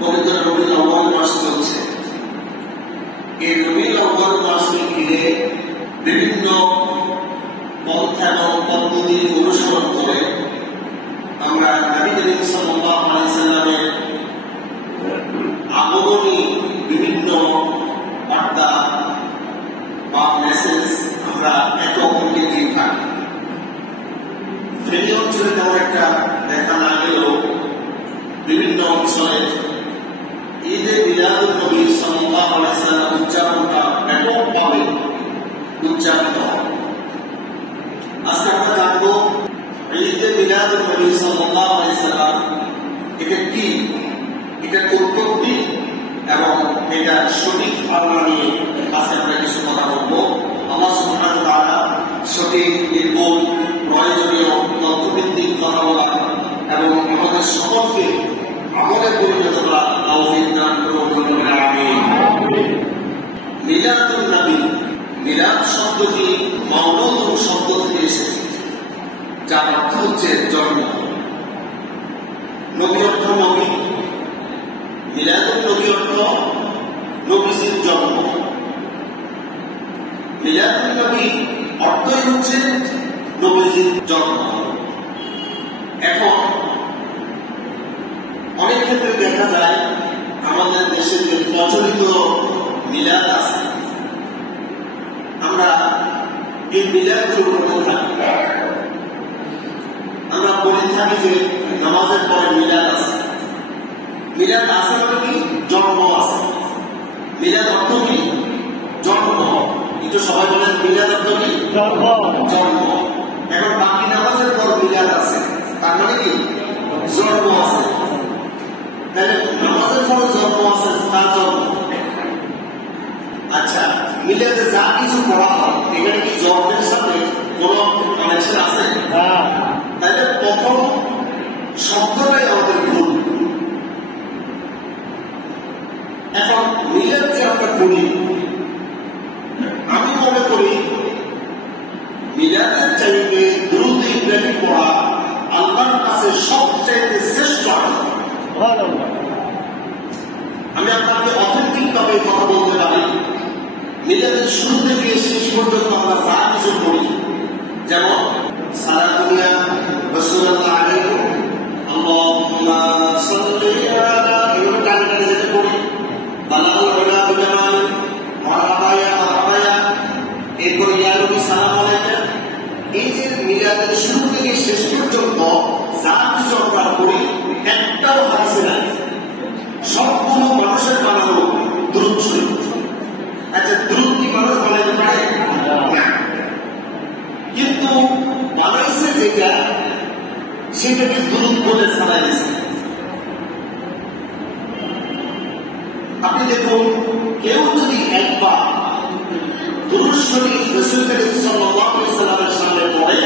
পবিত্র রবিউল আউয়াল মাস চলছে। এই রবিউল আউয়াল মাসকে ঘিরে বিভিন্ন পন্থা এবং পদ্ধতি অনুসরণ করে আমরা নবী করিম সাল্লাল্লাহু আলাইহি সাল্লামের আগমনী বিভিন্ন বার্তা বা মেসেজ আমরা একে অপরকে দিয়ে থাকি। ফেনী অঞ্চলে তেমন একটা দেখা না গেলেও বিভিন্ন অঞ্চলে ঈদে মিলাদুন নবী সাল্লাল্লাহু আলাইহি সাল্লাম উদযাপনটা ব্যাপকভাবে উদযাপিত হয়। আজকে আমরা জানবো ঈদে মিলাদুন নবী সাল্লাল্লাহু আলাইহি সাল্লাম এটা কি, এটা উৎপত্তি এবং এটা সঠিক ধারণা নিয়ে আজকে আমরা কিছু কথা বলবো। আল্লাহ সুবহানাহু ওয়া তাআলা সঠিক নির্ভুল প্রয়োজনীয় তথ্যভিত্তিক কথা বলা এবং আমাদের সকলকে আমলে পরিণত করা তৌফিক দান করুন। আমিন। মিলাদুন নবী, মিলাদ শব্দটি মাউলুদ শব্দ থেকে এসেছে, যার অর্থ হচ্ছে জন্ম। নবী অর্থ নবী, মিলাদুন নবী অর্থ নবীজির জন্ম। মিলাদুন নবী অর্থই হচ্ছে নবীজির জন্ম। এখন অনেক ক্ষেত্রে দেখা যায় আমাদের দেশে যে প্রচলিত মিলাদ আছে, আমরা এই মিলাদগুলো করতে থাকি। আমরা বলে থাকি যে নামাজের পরে মিলাদ আছে। মিলাদ আছে মানে কি? জন্ম আছে। মিলাদ অর্থ কি? জন্ম। কিন্তু সবাই বলেন মিলাদ অর্থ কি? জন্ম। এখন বাকি নামাজের পর মিলাদ আছে, তার মানে কি? জন্ম আছে। তাহলে নামাজের পর জন্ম আছে, তার জন্ম। আচ্ছা, মিলাদে যা কিছু করা হয় এখানে কি জন্মের সাথে কোন কানেকশন আছে? তাহলে প্রথম শব্দটাই আমাদের ভুল। এখন মিলাদ যে আমরা করি, আমি মনে করি মিলাদের চাইতে দুরূদ ইব্রাহিম পড়া আল্লাহর কাছে সবচাইতে শ্রেষ্ঠ। আমি আপনাকে অথেন্টিক ভাবে কথা বলতে পারি, মিলাদের শুরু থেকে শেষ পর্যন্ত আমরা যা কিছু করি, যেমন সারা দুনিয়া রাসূলুল্লাহ আলাইহি আল্লাহুম্মা সাল্লি আলা, এগুলো গান গানে যেতে করি, বালাল ওয়ালা বিজামাল মারহাবায়া মারহাবায়া, এরপরে ইয়া নবী সালাম আলাইকুম। এই যে মিলাদের শুরু থেকে শেষ পর্যন্ত যা কিছু আমরা করি একটাও হাদিসে নাই, সবগুলো মানুষের বানানো দুরূদ শরীফ। আচ্ছা, দুরূদ কি মানুষ বানাইতে পারে? না। কিন্তু বানাইছে যেটা, সেটাকে দুরূদ বলে ছাড়াই দিয়েছে। আপনি দেখুন, কেউ যদি একবার দুরূদ শরীফ রাসূল করিম সাল্লাল্লাহু আলাইহি সাল্লামের সামনে পড়ে,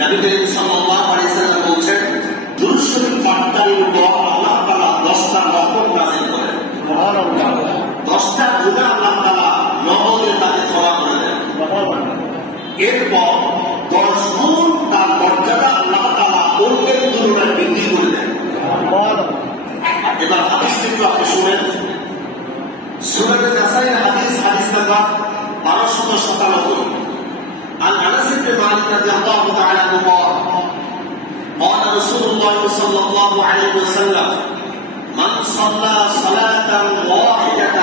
নবী করিম সাল্লাল্লাহু আলাইহি সাল্লাম বলেন দুরূদ শরীফ পাঠকারীর উপর আল্লাহ তাআলা 10টা রহমত নাযিল করেন। সুবহানাল্লাহ। 10টা গুনাহ আল্লাহ তাআলা নগদে তাকে ক্ষমা করে দেন। এরপর 10 গুণ তার মর্যাদা আল্লাহ তাআলা অন্যের তুলনায় বৃদ্ধি করে দেন। এবার হাদিসটি একটু আপনি শুনেন। সুনানে নাসাঈ হাদিস নাম্বার 1297। عن انس بن مالك رضي الله تعالى عنه قال رسول الله صلى الله عليه وسلم من صلى صلاة واحدة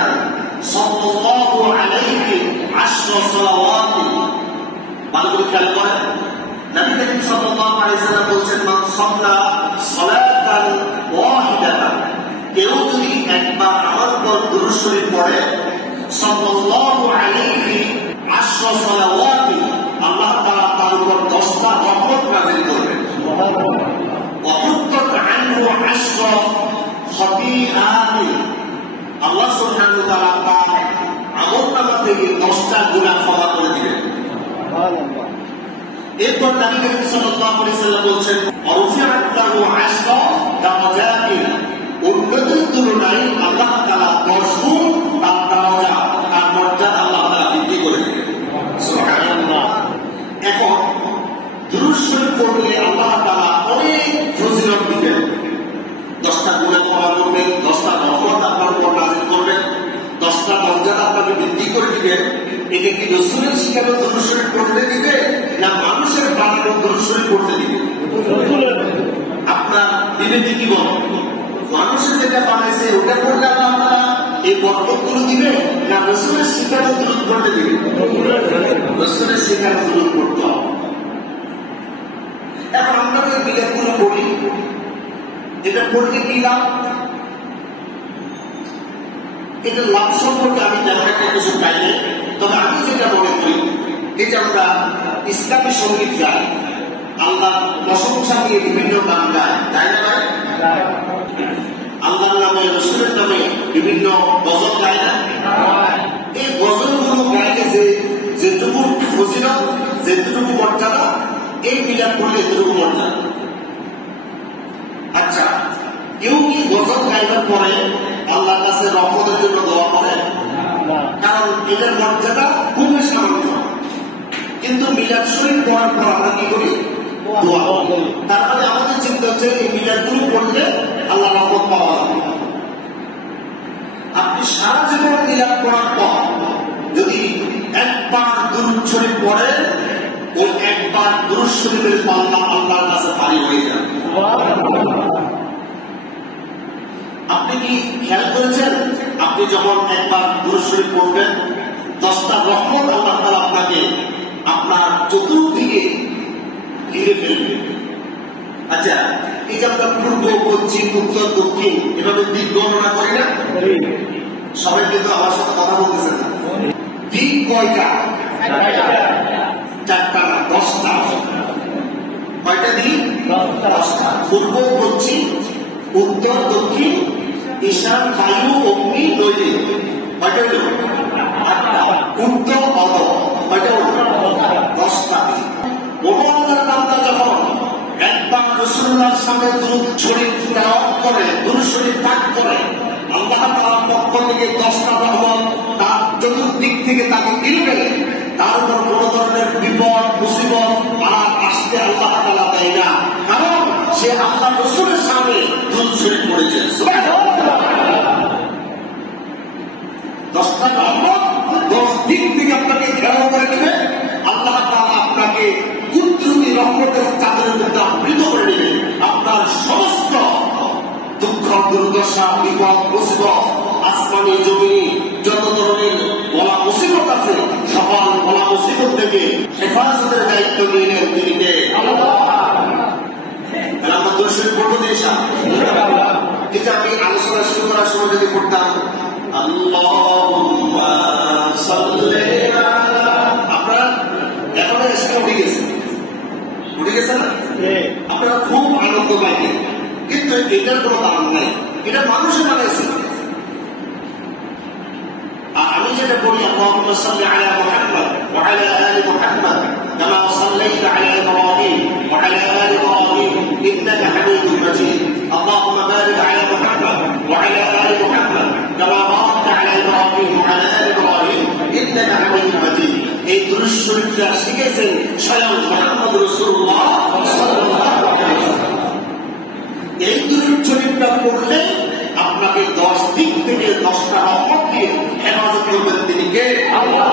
صلى الله عليه 10 صلوات। বাংলা কালমা নবী করিম সাল্লাল্লাহু আলাইহি ওয়াসাল্লাম বলেছেন, মান সাল্লা সালাতান ওয়াহিদাতান, কেউ যদি একবার আমার উপর দুরূদ শরীফ পড়ে, সাল্লাল্লাহু আলাইহি 10 সালাওয়াত, আল্লাহ তাআলা তার উপর 10টা রহমত নাযিল করবেন। সুবহানাল্লাহ। ওয়া হুত্তাত আনহু 10 খতিআত, আল্লাহ সুবহানাহু ওয়া তাআলা তার আমলনামা থেকে 10টা গুনাহ ক্ষমা করে দিবেন। সুবহানাল্লাহ। এরপর নবী করিম সাল্লাল্লাহু আলাইহি ওয়াসাল্লাম বলেন, আরফিআত লাহু 10 দারাজাত, উম্মতের তুলনায় আল্লাহ তাআলা 10 গুণ তার দরজা, তার মর্যাদা আল্লাহ তাআলা বৃদ্ধি করে দিবেন। সুবহানাল্লাহ। এখন দুরূদ শরীফ পড়লে আল্লাহ তাআলা অনেক ফজিলত দিবেন। 10টা গুনাহ ক্ষমা করবেন, 10টা এটা কি রাসূলের শিখানো দুরূদ শরীফ পড়তে দিবে না মানুষের বানানো দুরূদ শরীফ পড়তে দিবে? আপনার বিবেকে কি বলে? মানুষের যেটা বানাইছে ওটা পড়লে আল্লাহ তাআলা এই বরকতগুলো দিবে না রাসূলের শিখানো দুরূদ পড়তে দিবে? রাসূলের শিখানো দুরূদ পড়তে হবে। এখন আমরা যে বিদাতগুলো পড়ি, এটা পড়লে কি লাভ? এটা লাভ সম্পর্কে আমি তেমন একটা কিছু পাই না, তবে আমি যেটা মনে করি, এটা আমরা ইসলামী সঙ্গীত গাই, আল্লাহ প্রশংসা নিয়ে বিভিন্ন গান গায়, তাই না ভাই? আল্লাহর নামে রাসূলের নামে বিভিন্ন গজল গায় না? এই গজলগুলো গাইলে যেটুকু ফজিলত, যেটুকু মর্যাদা, এই মিলাদ পড়লে এতটুকু মর্যাদা। আচ্ছা, কেউ কি গজল গাইবার পরে আল্লাহর কাছে রহমতের জন্য দোয়া করে? কারণ এটার মর্যাদা খুবই সামান্য, কিন্তু মিলাদ শরীফ পড়ার পর আমরা কি করি? দোয়া করি। তারপরে আমাদের চিন্তা হচ্ছে এই মিলাদগুলো পড়লে আল্লাহ রহমত পাওয়া যাবে। আপনি সারা জীবন মিলাদ পড়ার পর যদি একবার দুরূদ শরীফ পড়েন, ওই একবার দুরূদ শরীফের পাল্লা আল্লাহর কাছে ভারী হয়ে যাবে। আপনি কি খেয়াল করেছেন, আপনি যখন একবার দুরূদ শরীফ পড়বেন, 10টা রহমত আল্লাহ তাআলা আপনাকে আপনার চতুর্দিকে ঘিরে ফেলবে। আচ্ছা, এই যে আমরা পূর্ব, পশ্চিম, উত্তর, দক্ষিণ এভাবে দিক গণনা করি না? সবাই কিন্তু আমার সাথে কথা বলতেছে না। দিক কয়টা? 4টা না 10টা। কয়টা দিক? 10টা। পূর্ব, পশ্চিম, উত্তর, দক্ষিণ, ঈশান, বায়ু, অগ্নি, নৈবেদ্য। কয়টা হলো? 8টা। উত্তর, অধ। কয়টা হলো? 10টা। আল্লাহর বান্দা যখন একবার রাসূলুল্লাহর সামনে দুরূদ শরীফ তেলাওয়াত করে, দুরূদ শরীফ পাঠ করে, আল্লাহ তাআলার পক্ষ থেকে 10টা রহমত তার চতুর্দিক থেকে তাকে ঘিরে ফেলে। তার উপর কোন ধরনের বিপদ মুসিবত আর আসতে আল্লাহ তাআলা দেয় না, কারণ সে আল্লাহ রাসূলের সামনে দুরূদ শরীফ পড়েছে। সুবহানাল্লাহ। 10টা রহমত 10 দিক থেকে আপনাকে ঘেরাও করে নেবে। আল্লাহ তাআলা আপনাকে কুদরতি রহমতের চাদরের মধ্যে আবৃত করে নেবে। আপনার সমস্ত দুঃখ, দুর্দশা, বিপদ, মুসিবত, আসমানি জমিনি যত ধরনের বলা মুসিবত আছে, সকল বলা মুসিবত থেকে হেফাজতের দায়িত্ব নিয়ে নেন তিনি কে? আল্লাহ। আমরা দুরূদ শরীফ পড়ব ইনশাআল্লাহ। এটা আমি আলোচনা শুরু করার সময় যদি পড়তাম আল্লাহুম্মা সাল্লি আলা, আপনারা এখন এসে উঠে গেছে না? আপনারা খুব আনন্দ পাইতেন, কিন্তু এটার কোনো দাম নাই, এটা মানুষে বানাইছে। আমি যেটা বলি আল্লাহুম্মা সাল্লি আলা মুহাম্মাদ ওয়া আলা আলি মুহাম্মাদ কামা সাল্লাইতা আলা ইব্রাহিম ওয়া আলা আলি ইব্রাহিম ইন্নাকা হামিদুম মাজিদ। আল্লাহুম্মা বারিক আলা মুহাম্মাদ ওয়া আলা আলি মুহাম্মাদ কামা বারাকতা আলা ইব্রাহিম ওয়া আলা আলি ইব্রাহিম ইন্নাকা হামিদুম মাজিদ। এই দুরূদ শরীফটা শিখেছেন স্বয়ং মুহাম্মদ রাসূলুল্লাহ সাল্লাল্লাহু আলাইহি ওয়াসাল্লাম। এই দুরূদ শরীফটা পড়লে আপনাকে 10 দিক থেকে 10টা রহমত দিয়ে হেফাজত করবেন তিনি কে? আল্লাহ।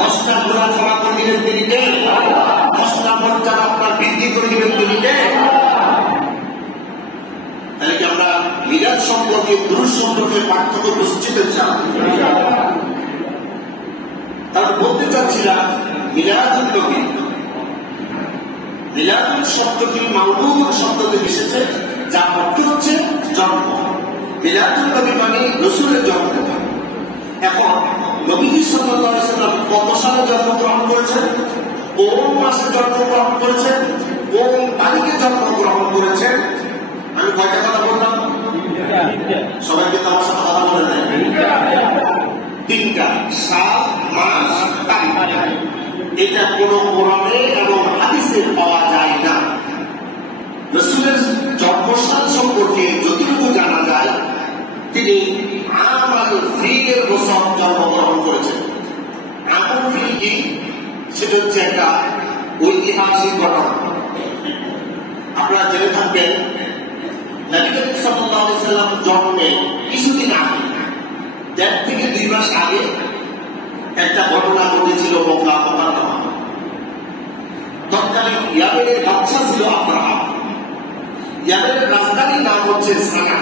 10টা গুনাহ ক্ষমা করে দিবেন তিনি কে? আল্লাহ। 10টা মর্যাদা আপনার বৃদ্ধি করে দিবেন তিনি কে? তাহলে কি আমরা মিলাদ সম্পর্কে, দুরূদ সম্পর্কে পার্থক্য বুঝতে চাই? তার বলতে চাচ্ছিলাম মিলাদুন নবী, মিলাদুন শব্দটি মাউলুদ শব্দ থেকে এসেছে, যার অর্থ হচ্ছে জন্ম। মিলাদুন নবী মানে রাসূলের জন্ম। এখন নবীজি সাল্লাল্লাহু আলাইহি ওয়াসাল্লাম কত সালে জন্মগ্রহণ করেছেন, কোন মাসে জন্মগ্রহণ করেছেন, কোন তারিখে জন্মগ্রহণ করেছেন? আমি কয়টা কথা বললাম? সবাই কিন্তু আমার সাথে কথা বলে নেয়। 3টা, সাল, মাস, তারিখ। এটা কোন কোরআনে এবং হাদিসে পাওয়া যায় না। রাসূলের জন্মস্থান সম্পর্কে যতটুকু জানা যায়, তিনি আমাল ফিলের বছর জন্মগ্রহণ করেছেন। আমল ফিল কি? সেটা হচ্ছে একটা ঐতিহাসিক ঘটনা। আপনারা জেনে থাকবেন নবী করিম সাল্লাল্লাহু আলাইহি ওয়াসাল্লাম জন্মে কিছুদিন আগে, 1.5 থেকে 2 মাস আগে একটা ঘটনা ঘটেছিল মক্কা মুকাররমা। তৎকালীন ইয়ামেনের বাদশা ছিল আব্রাহা। ইয়ামেনের রাজধানীর নাম হচ্ছে সানা।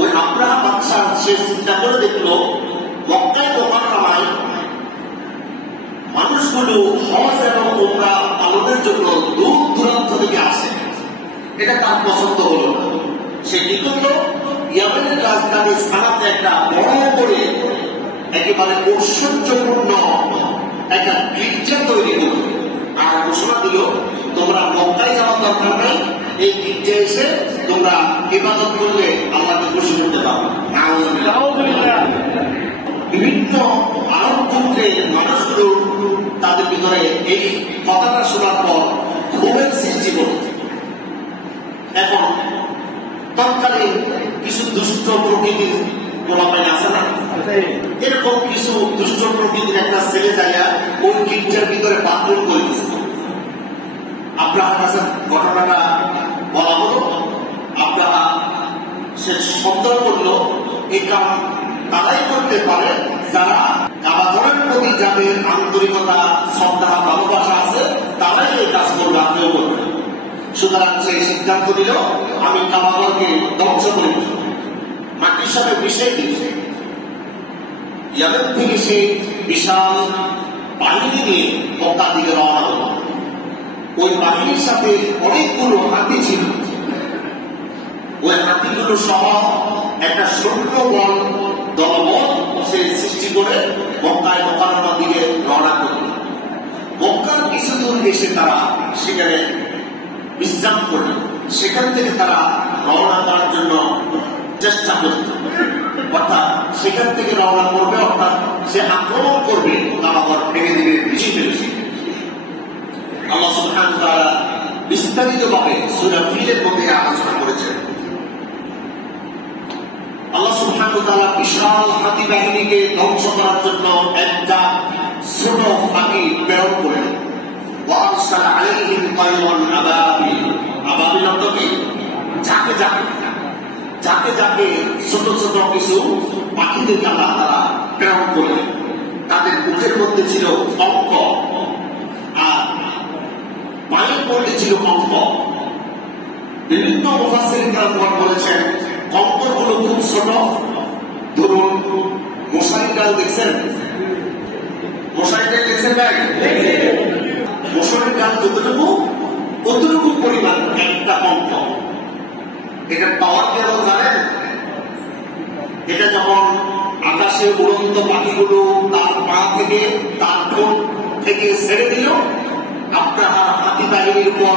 ওই আব্রাহা বাদশা সে চিন্তা করে দেখলো মক্কায় মুকাররমায় মানুষগুলো হজ এবং উমরা পালনের জন্য দূর দূরান্ত থেকে আসে, এটা তার পছন্দ হলো না। সে কি করলো, ইয়ামেনের রাজধানী সানাতে একটা বড় করে একেবারে ঐশ্বর্যপূর্ণ একটা গির্জা তৈরি করল আর ঘোষণা দিল, তোমরা মক্কায় যাওয়ার দরকার নেই, এই গির্জা এসে তোমরা ইবাদত করলে আল্লাহকে খুশি করতে পারবে। বিভিন্ন আরব গোত্রের মানুষগুলো তাদের ভিতরে এই কথাটা শোনার পর ক্ষোভের সৃষ্টি করল। এখন তৎকালীন কিছু দুষ্ট প্রকৃতির গোলাপাই আছে না, এরকম কিছু দুষ্ট প্রকৃতির একটা ছেলে জায়গা ওই গির্জার ভিতরে বাথরুম করে দিচ্ছে। আব্রাহার কাছে ঘটনাটা বলা হলো, আব্রাহা সে সন্দেহ করলো এই কাম তারাই করতে পারে যারা কাবাঘরের প্রতি যাদের আন্তরিকতা, শ্রদ্ধা, ভালোবাসা আছে, তারাই এই কাজ করবে, আপনিও করবেন। সুতরাং সেই সিদ্ধান্ত নিল, আমি কাবাঘরকে ধ্বংস করি, মাটির সাথে মিশিয়ে দিয়েছে। ইয়ামেন থেকে সে বিশাল বাহিনী নিয়ে মক্কার দিকে রওনা হল। ওই বাহিনীর সাথে অনেকগুলো হাতি ছিল। ওই হাতিগুলো সহ একটা সৈন্যবল দলবল সে সৃষ্টি করে মক্কায় মুকাররমার দিকে রওনা করল। মক্কার কিছু দূর এসে তারা সেখানে বিশ্রাম করল। সেখান থেকে তারা রওনা করার জন্য চেষ্টা করত, অর্থাৎ সেখান থেকে রওনা করবে, অর্থাৎ সে আক্রমণ করবে, কাবাঘর ভেঙে দিবে, মিশিয়ে ফেলবে। আল্লাহ সুবহানাহু ওয়া তাআলা বিস্তারিতভাবে সূরা ফিলের মধ্যে আলোচনা করেছেন। আল্লাহ সুবহানাহু ওয়া তাআলা বিশাল হাতি বাহিনীকে ধ্বংস করার জন্য একটা ছোট হাতি প্রেরণ করলেন। ওয়ারসালা আলাইহিম তায়রান আবাবিল, আবাবিল অর্থ কি? ঝাঁকে ঝাঁকে যাকে যাকে ছোট ছোট কিছু পাখিদেরকে আল্লাহ তাআলা প্রেরণ করলেন। তাদের মুখের মধ্যে ছিল অঙ্ক আর পায়ের মধ্যে ছিল অঙ্ক। বিভিন্ন মুফাসসিরিন কেরাম বলেছেন অঙ্কগুলো খুব ছোট। ধরুন মশারির ডাল দেখছেন, মশারির ডাল দেখছেন ভাই? মশারির ডাল যতটুকু কতটুকু পরিমাণ একটা অঙ্ক। এটা পাওয়ার কেন জানেন? এটা যখন আকাশে উড়ন্ত পাখিগুলো তার পা থেকে, তার ঠোঁট থেকে ছেড়ে দিল, আপনার হাতি বাহিনীর উপর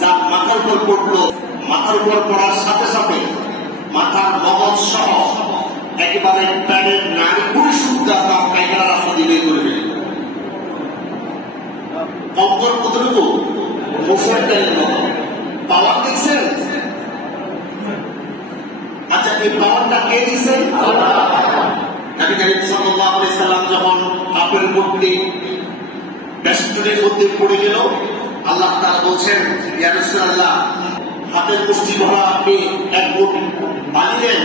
যা মাথার উপর পড়লো, মাথার উপর পড়ার সাথে সাথে মাথার মগজ সহ একেবারে প্যানের নারী পুরুষ তার পায়খানা রাস্তা দিয়ে বের করে ফেলল। অঙ্কর কতটুকু? মশারির পাওয়ার দেখছেন? আচ্ছা, এই পাওয়ারটা কে দিছে? নবী করিম সাল্লাল্লাহু আলাইহি সাল্লাম যখন আপেল মধ্যে বেষ্টনের মধ্যে পড়ে গেল, আল্লাহ তাআলা বলছেন, ইয়া রাসূলুল্লাহ, হাতের মুষ্টি ভরা আপনি এক মুঠ বালি দেন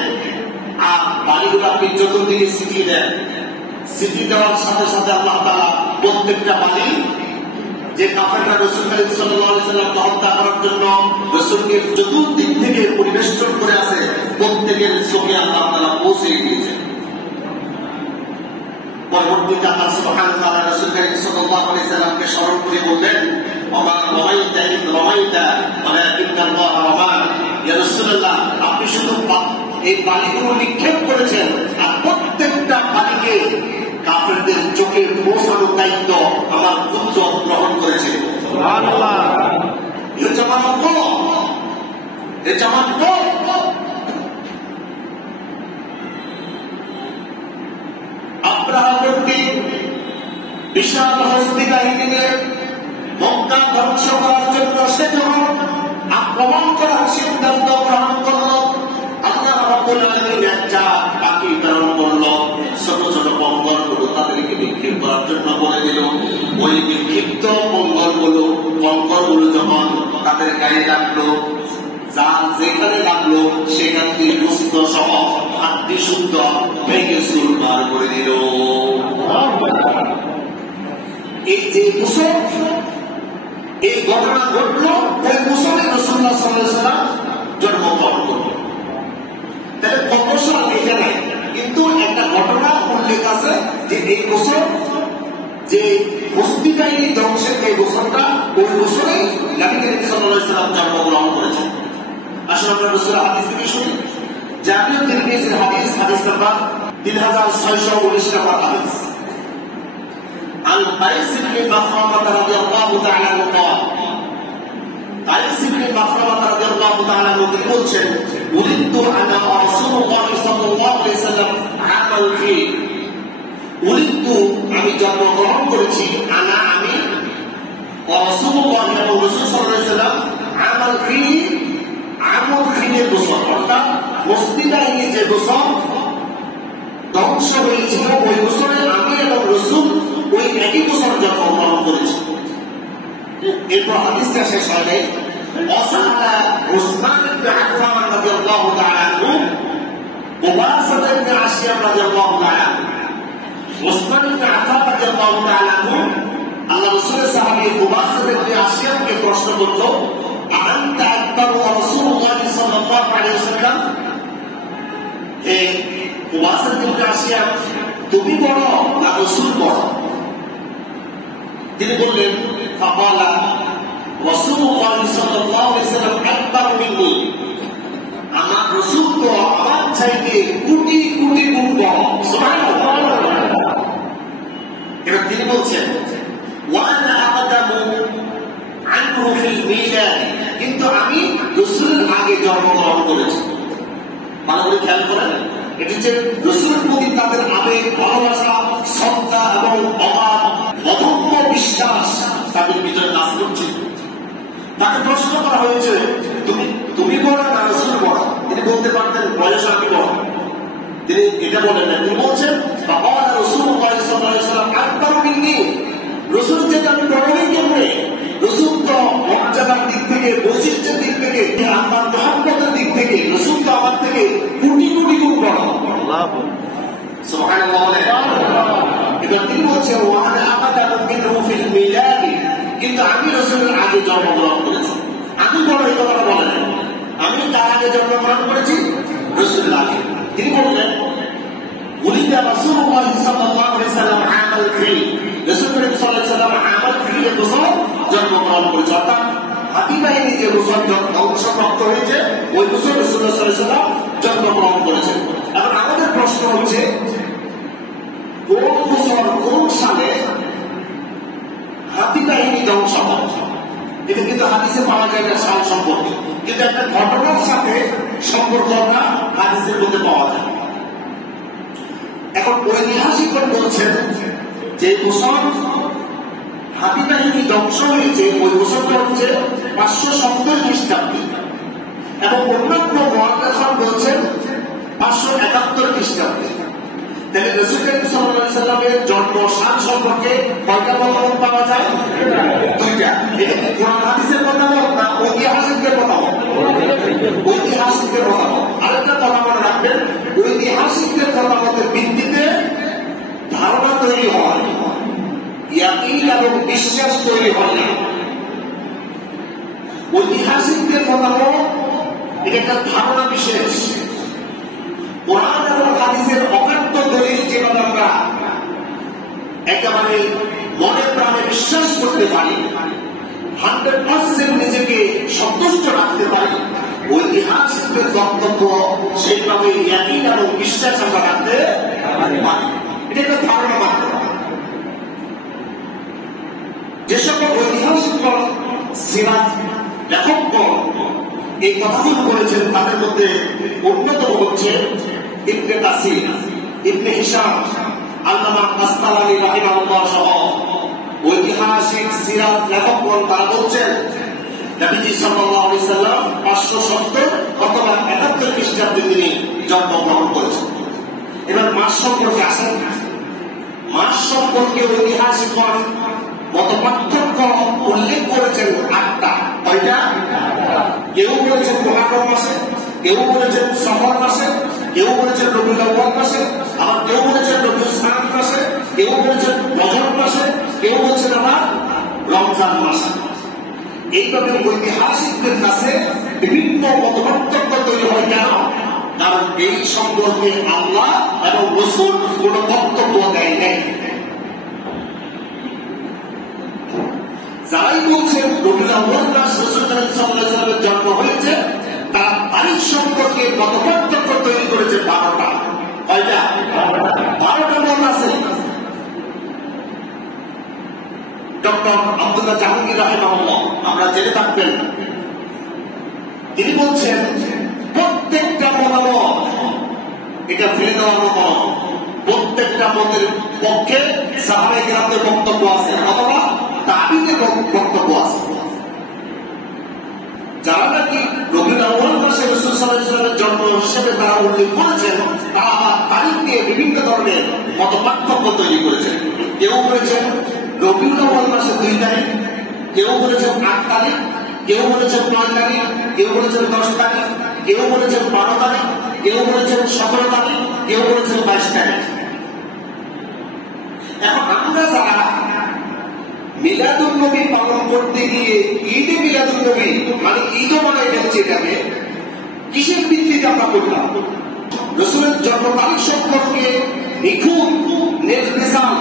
আর বালিগুলো আপনি চতুর্দিকে ছিটিয়ে দেন। ছিটিয়ে দেওয়ার সাথে সাথে আল্লাহ তাআলা প্রত্যেকটা বালি যে কাফেররা রাসূল করিম সাল্লাল্লাহু আলাইহি সাল্লামকে হত্যা করার জন্য রাসূলকে চতুর্দিক থেকে পরিবেষ্টন করে আছে, প্রত্যেকের চোখে আল্লাহ তাআলা পৌঁছে দিয়েছেন। পরবর্তীতে আল্লাহ সুবহানাহু ওয়া তাআলা রাসূল করিম সাল্লাল্লাহু আলাইহি সাল্লামকে স্মরণ করে বললেন, ওমা রামাইতা ইয রামাইতা ওয়ালাকিন্নাল্লাহ রামা। ইয়া রাসূলুল্লাহ, আপনি শুধু এই বালিগুলো নিক্ষেপ করেছেন আর প্রত্যেকটা বালিকে কাফেরদের চোখে পৌঁছানোর দায়িত্ব আমার পুত্র গ্রহণ করেছে। সুবহানাল্লাহ। এটা আমার অঙ্গ, এটা আমার পথ। আব্রাহা কর্তৃক বিশাল হস্তি বাহিনীকে মক্কা ধ্বংস করার জন্য সে যখন আক্রমণ করার সিদ্ধান্ত গ্রহণ করল, আল্লাহ রাব্বুল আলামিন একটা পাখি প্রেরণ করল। ছোট ছোট পঙ্গলগুলো তাদেরকে বিক্ষেপ করার জন্য বলে দিল। ওই বিক্ষিপ্ত পঙ্গলগুলো যখন তাদের গায়ে লাগলো, যা যেখানে লাগলো সেখান থেকে গোস্ত সহ হাড্ডি শুদ্ধ ভেঙে চুরমার করে দিল। এই যে গোসল, এই ঘটনা ঘটলো ওই গোসলে রাসূলুল্লাহ সাল্লাল্লাহু আলাইহি ওয়াসাল্লাম জন্মগ্রহণ করলেন। তাহলে কত সাল এটা নাই, কিন্তু একটা ঘটনা উল্লেখ আছে যে এই গোসল, যে বস্তিবাহিনী ধ্বংসের এই গোসলটা, ওই গোসলে নবী করিম সাল্লাল্লাহু আলাইহি ওয়াসাল্লাম জন্মগ্রহণ করেছেন। আসলে আমরা রাসূলের হাদিস থেকে শুনি। জামিউ তিরমিজির হাদিস, হাদিস নাম্বার 3619 নম্বর হাদিস। عن قيس بن مخرمة رضي الله تعالى عنه قال قيس بن مخرمة رضي الله تعالى عنه বলছেন ولدت أنا ورسول الله صلى الله عليه وسلم عام الفيل। ولدت আমি জন্মগ্রহণ করেছি, আনা আমি, রাসূলুল্লাহ এবং রাসূল সাল্লাল্লাহু আলাইহি ওয়াসাল্লাম عام الفيل, আমল ফিলের গোসল, অর্থাৎ বস্তিবাহিনী যে গোসল ধ্বংস হয়েছিল ওই গোসলে আমি এবং রাসূল ওই একই গোসল জন্মগ্রহণ করেছি। এরপর হাদিসটা শেষ হয় নাই। ওয়াসালা উসমান ইবনে আফফান রাদিয়াল্লাহু তাআলা আনহু উবাসা ইবনে আশিয়াম রাদিয়াল্লাহু তাআলা আনহু। উসমান ইবনে আফফান রাদিয়াল্লাহু তাআলা আনহু আল্লাহ রাসূলের সাহাবী উবাসা ইবনে আশিয়ামকে প্রশ্ন করলো, আনতা আকবারু রাসূলুল্লাহ সাল্লাল্লাহু আলাইহি ওয়াসাল্লাম, হে উবাসা ইবনে আশিয়াম, তুমি বড় না রাসূল বড়? তিনি বললেন, ফাকালা রাসূলুল্লাহ সাল্লাল্লাহু আলাইহি ওয়াসাল্লাম আকবারু মিন্নি, আমার রাসূল তো আমার চাইতে কোটি কোটি গুণ বড়। সুবহানাল্লাহ। এবার তিনি বলছেন, ওয়া আনা আকাদামু আনহু ফিল মিলাদ, কিন্তু আমি রাসূলের আগে জন্মগ্রহণ করেছি। ভালো করে খেয়াল করেন, এটি যে রাসূলের প্রতি তাদের আবেগ, ভালোবাসা, শ্রদ্ধা এবং অগাধ অদম্য বিশ্বাস তাদের ভিতরে কাজ করছে। তাকে প্রশ্ন করা হয়েছে, তুমি বড় না রাসূল বড়? তিনি বলতে পারতেন বয়স আমি বড়, তিনি এটা বলেন না। তিনি বলছেন ফাকালা রাসূলুল্লাহ সাল্লাল্লাহু আলাইহি ওয়াসাল্লাম আকবারু মিন্নি, রাসূল যেটা আমি বড় হই কেমনে? রাসূল তো মর্যাদার দিক থেকে, বৈশিষ্ট্যের দিক থেকে, আমার মহব্বতের দিক থেকে রাসূল তো আমার থেকে কোটি কোটি গুণ বড়। আল্লাহু সুবহানাল্লাহ। এবার তিনি বলছেন ওয়া আনা আকাদামু মিনহু ফিল মিলাদ, কিন্তু আমি রাসূলের আগে জন্মগ্রহণ করেছি। আমি বড় এই কথাটা বলেন, আমি তার আগে জন্মগ্রহণ করেছি, রাসূলের আগে। তিনি বললেন উলিদা রাসূলুল্লাহ সাল্লাল্লাহু আলাইহি ওয়াসাল্লাম আমাল ফিল, রাসূল করিম সাল্লাল্লাহু আলাইহি ওয়াসাল্লাম আমাল ফিলের গোসল জন্মগ্রহণ করেছে, অর্থাৎ হাতি বাহিনী যে গোসল ধ্বংসপ্রাপ্ত হয়েছে ওই গোসল রাসূলুল্লাহ সাল্লাল্লাহু আলাইহি ওয়াসাল্লাম জন্মগ্রহণ করেছেন। এখন আমাদের প্রশ্ন হচ্ছে, কোন বছর কোন সালে হাতি বাহিনী ধ্বংস হয়? এটা কিন্তু হাদিসে পাওয়া যায় না সাল সম্পর্কে, কিন্তু একটা ঘটনার সাথে সম্পর্কটা হাদিসের মধ্যে পাওয়া যায়। এখন ঐতিহাসিকগণ বলছেন যে বছর হাতি বাহিনী ধ্বংস হয়েছে ওই বছরটা হচ্ছে 570 খ্রিস্টাব্দে, এবং অন্যান্য মুহাদ্দিসগণ বলছেন 571 খ্রিস্টাব্দে। তাহলে রাসূল করিম সাল্লাল্লাহু আলাইহি ওয়াসাল্লামের জন্ম সাল সম্পর্কে কয়টা মতামত পাওয়া যায়? দুইটা। এটা কি কোরআন হাদিসের মতামত না ঐতিহাসিকদের মতামত? ঐতিহাসিকদের মতামত। আরেকটা কথা মনে রাখবেন, ঐতিহাসিকদের মতামতের ভিত্তিতে ধারণা তৈরি হয়, ইয়াকিন এবং বিশ্বাস তৈরি হয় না। ঐতিহাসিকদের মতামত এটা একটা ধারণা বিশেষ। কোরআন এবং হাদিসের অকাট্য দলিল যেভাবে আমরা একেবারে মনে প্রাণে বিশ্বাস করতে পারি, 100% নিজেকে সন্তুষ্ট রাখতে পারি, ঐতিহাসিকদের বক্তব্য সেইভাবে ইয়াকিন এবং বিশ্বাস আমরা রাখতে পারি। এটা একটা ধারণা মাত্র। যে সকল ঐতিহাসিকগণ, সিরাত লেখকগণ এই কথাগুলো বলেছেন, তাদের মধ্যে অন্যতম হচ্ছে ইবনে কাসির, ইবনে হিশাম, আল্লামা কাসতালানী রাহিমাহুল্লাহ সহ ঐতিহাসিক সিরাত লেখকগণ তারা বলছেন নবীজি সাল্লাল্লাহু আলাইহি ওয়াসাল্লাম 570 অথবা 71 খ্রিস্টাব্দে তিনি জন্মগ্রহণ করেছেন। এবার মাস সম্পর্কে আসেন। মাস সম্পর্কে ঐতিহাসিকগণ মতপার্থক্য উল্লেখ করেছেন 8টা। কয়টা? কেউ বলেছেন মুহররম মাসে, কেউ বলেছেন সফর মাসে, কেউ বলেছেন রবিউল আউয়াল মাসে, আবার কেউ বলেছেন রবিউল সানি মাসে, কেউ বলেছেন রজব মাসে, কেউ বলছেন আমার রমজান মাস। এইভাবে ঐতিহাসিকদের কাছে বিভিন্ন মতপার্থক্য তৈরি হয়। কেন? কারণ এই সম্পর্কে আল্লাহ এবং রাসূল কোন বক্তব্য দেয় নাই। যারাই বলছেন রবিউল আউয়াল মাস রাসূল সাল্লাল্লাহু আলাইহি ওয়াসাল্লামের জন্ম হয়েছে, তার তারিখ সম্পর্কে মতপার্থক্য তৈরি করেছে 12টা। কয়টা? 12টা মত আছে। ডক্টর আব্দুল্লাহ জাহাঙ্গীর রাহিমাহুল্লাহ, আমরা জেনে থাকবেন, তিনি বলছেন প্রত্যেকটা মতামত এটা ফেলে দেওয়ার মতো, প্রত্যেকটা মতের পক্ষে সাহাবায়ে কেরামদের বক্তব্য আছে অথবা তাবিঈদের বক্তব্য আছে। যারা নাকি রবিউল আউয়াল মাসে রাসূল সাল্লাল্লাহু আলাইহি ওয়াসাল্লামের জন্ম হিসেবে তারা উল্লেখ করেছেন, তারা আবার তারিখ নিয়ে বিভিন্ন ধরনের মতপার্থক্য তৈরি করেছেন। কেউ বলেছেন রবিউল আউয়াল মাসে 2 তারিখ, কেউ বলেছেন 8 তারিখ, কেউ বলেছেন 9 তারিখ, কেউ বলেছেন 10 তারিখ, কেউ বলেছেন 12 তারিখ, কেউ বলেছেন 17 তারিখ, কেউ বলেছেন 22 তারিখ। এখন আমরা যারা মিলাদুন নবী পালন করতে গিয়ে ঈদে মিলাদুন নবী মানে ঈদও বানাই ফেলছি, এটাকে কিসের ভিত্তিতে আমরা করলাম? রাসূলের জন্ম তারিখ সম্পর্কে নিখুঁত নির্ভেজাল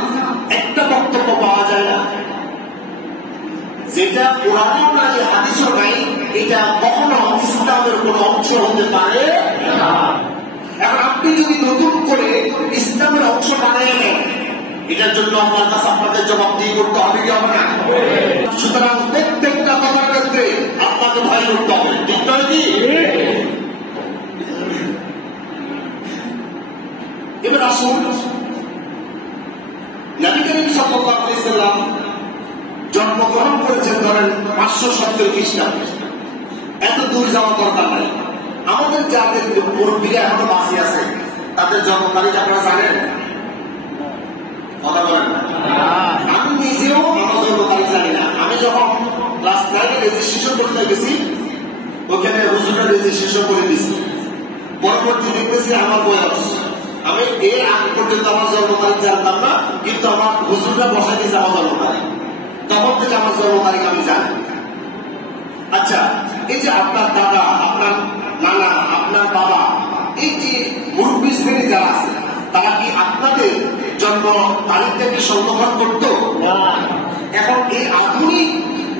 একটা বক্তব্য পাওয়া যায় না, যেটা কোরআনেও নাই হাদিসেও নাই। এটা কখনো ইসলামের কোন অংশ হতে পারে না। এখন আপনি যদি নতুন করে ইসলামের অংশ বানিয়ে নেন, এটার জন্য আপনার কাছে আপনাদের জবাবদিহি করতে হবে কি হবে না? সুতরাং প্রত্যেকটা কথার ক্ষেত্রে আপনাকে ভয় করতে হবে, ঠিক নয় কি? এবার আসুন, নবী করিম সাল্লাল্লাহু আলাইহি ওয়াসাল্লাম জন্মগ্রহণ করেছেন ধরেন 570 খ্রিস্টাব্দে। এত দূর যাওয়া দরকার নাই। আমাদের যাদের মুরব্বীরা এখনো বাঁচি আছে, তাদের জন্ম তারিখ আপনারা জানেন? কথা বলেন না। আমি নিজেও আমার জন্ম তারিখ জানি না। আমি যখন ক্লাস 9 রেজিস্ট্রেশন করতে গেছি, ওখানে হুজুরের রেজিস্ট্রেশন করে দিয়েছি। পরবর্তী দেখতেছি আমার বয়স, আমি এর আগে পর্যন্ত আমার জন্ম তারিখ জানতাম না, কিন্তু আমার হুজুররা বসাই দিয়েছে আমার জন্ম তারিখ। তখন থেকে আমার জন্ম তারিখ আমি জানি। আচ্ছা, এই যে আপনার দাদা, আপনার নানা, আপনার বাবা, এই যে মুরব্বী শ্রেণী যারা আছে, তারা কি আপনাদের জন্ম তারিখটা কি সংরক্ষণ করত? এখন এই আধুনিক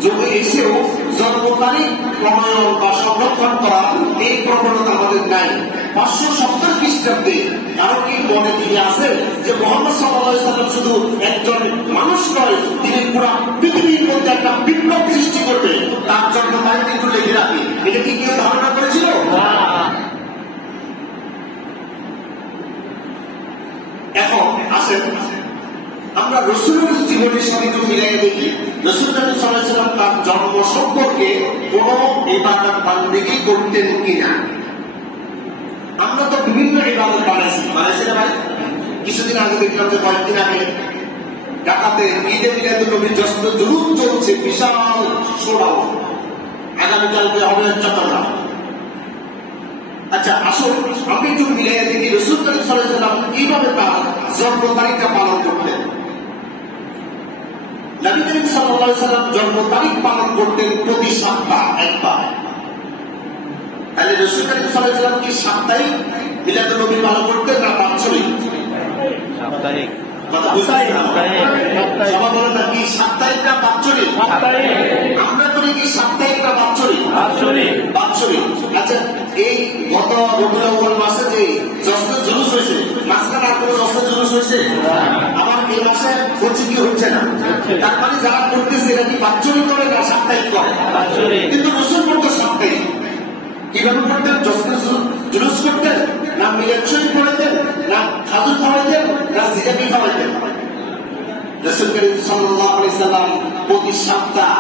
যুগে এসেও জন্ম তারিখ প্রণয়ন বা সংরক্ষণ করা এই প্রবণতা আমাদের নাই। 570 খ্রিস্টাব্দে কারো কি মনে তিনি আছে যে মুহাম্মদ সাল্লাল্লাহু আলাইহি ওয়াসাল্লাম শুধু একজন মানুষ নয়, তিনি পুরো পৃথিবীর মধ্যে একটা বিপ্লব সৃষ্টি করবে, তার জন্ম তারিখ একটু লিখে রাখি, এটা কি কেউ ধারণা করেছিল? এখন আসেন আমরা রাসূলের জীবনের সাথে একটু মিলিয়ে দেখি। রাসূল সাল্লাল্লাহু আলাইহি ওয়াসাল্লাম তার জন্ম সম্পর্কে কোন ইবাদত বান্দেগী করতেন কিনা? আমরা তো বিভিন্ন ইবাদত বানাইছি না ভাই? কিছুদিন আগে দেখলাম যে কয়েকদিন আগে ঢাকাতে ঈদে মিলাদুন নবীর জুলুস চলছে, বিশাল শোডাউন। আগামীকালকে হবে চট্টগ্রাম। আচ্ছা আসুন আমি একটু মিলিয়ে দেখি রাসূল সাল্লাল্লাহু আলাইহি ওয়াসাল্লাম কিভাবে তার জন্ম তারিখটা পালন করতেন। নবী করিম সাল্লাল্লাহু আলাইহি ওয়াসাল্লাম জন্ম তারিখ পালন করতেন প্রতি সপ্তাহে একবার। তাহলে রাসূল করিম সাল্লাল্লাহু আলাইহি ওয়াসাল্লাম কি সাপ্তাহিক মিলাদুন নবী পালন করতেন না বাৎসরিক? সাপ্তাহিক। কথা বুঝাই না? সবাই বলেন না কি সাপ্তাহিক না বাৎসরিক? আমরা করি কি সাপ্তাহিক না বাৎসরিক? বাৎসরিক। আচ্ছা এই গত রবিউল আউয়াল মাসে যে জশ্নে জুলুস হয়েছে, মাঝখানে আর কোনো জশ্নে জুলুস হয়েছে? আবার এই মাসে হচ্ছে কি হচ্ছে না? তার মানে যারা করতেছে এটা কি বাৎসরিক করে না সাপ্তাহিক করে? কিন্তু রাসূল করতো সাপ্তাহিক। কিভাবে করতেন? জশ্নে জুলুস করতেন না মিলাদ শরীফ পড়াতেন না খাজুর খাওয়াইতেন না জিলাপি খাওয়াইতেন? রাসূল করিম সাল্লাল্লাহু আলাইহি ওয়াসাল্লাম প্রতি সপ্তাহ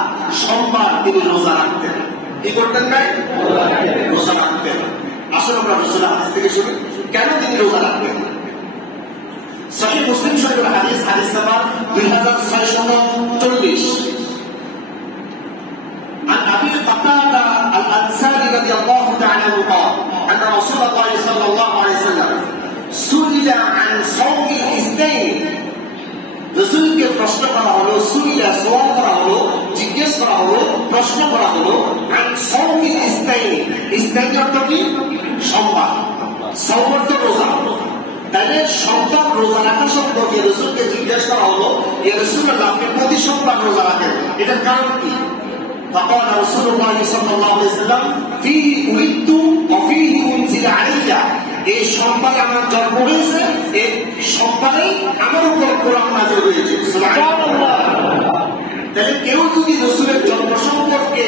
সোমবার তিনি রোজা রাখতেন। কি করতেন ভাই? রোজা রাখতেন। আসলে আমরা রাসূলের হাদিস থেকে শুনি কেন তিনি রোজা রাখতেন। সহিহ মুসলিম শরীফের হাদিস, হাদিস নাম্বার 2640। عن أبي قتادة الأنصاري رضي الله تعالى عنه قال أن رسول الله صلى الله عليه وسلم سئل عن صوم الاثنين। রাসূলকে প্রশ্ন করা হলো সওম তো রোজা, তাহলে সপ্তাহ রোজা রাখা সম্পর্কে রাসূলকে জিজ্ঞেস করা হলো, ইয়া রাসূলুল্লাহ আপনি প্রতি সপ্তাহ রোজা রাখেন, এটার কারণ কি? فقال رسول الله صلى الله عليه وسلم فيه ولدت وفيه انزل علي, এই সোমবারে আমার জন্ম হয়েছে, এই সোমবারে আমার উপর কোরআন নাযিল হয়েছে। সুবহানাল্লাহ। তাহলে কেউ যদি রাসূলের জন্ম সম্পর্কে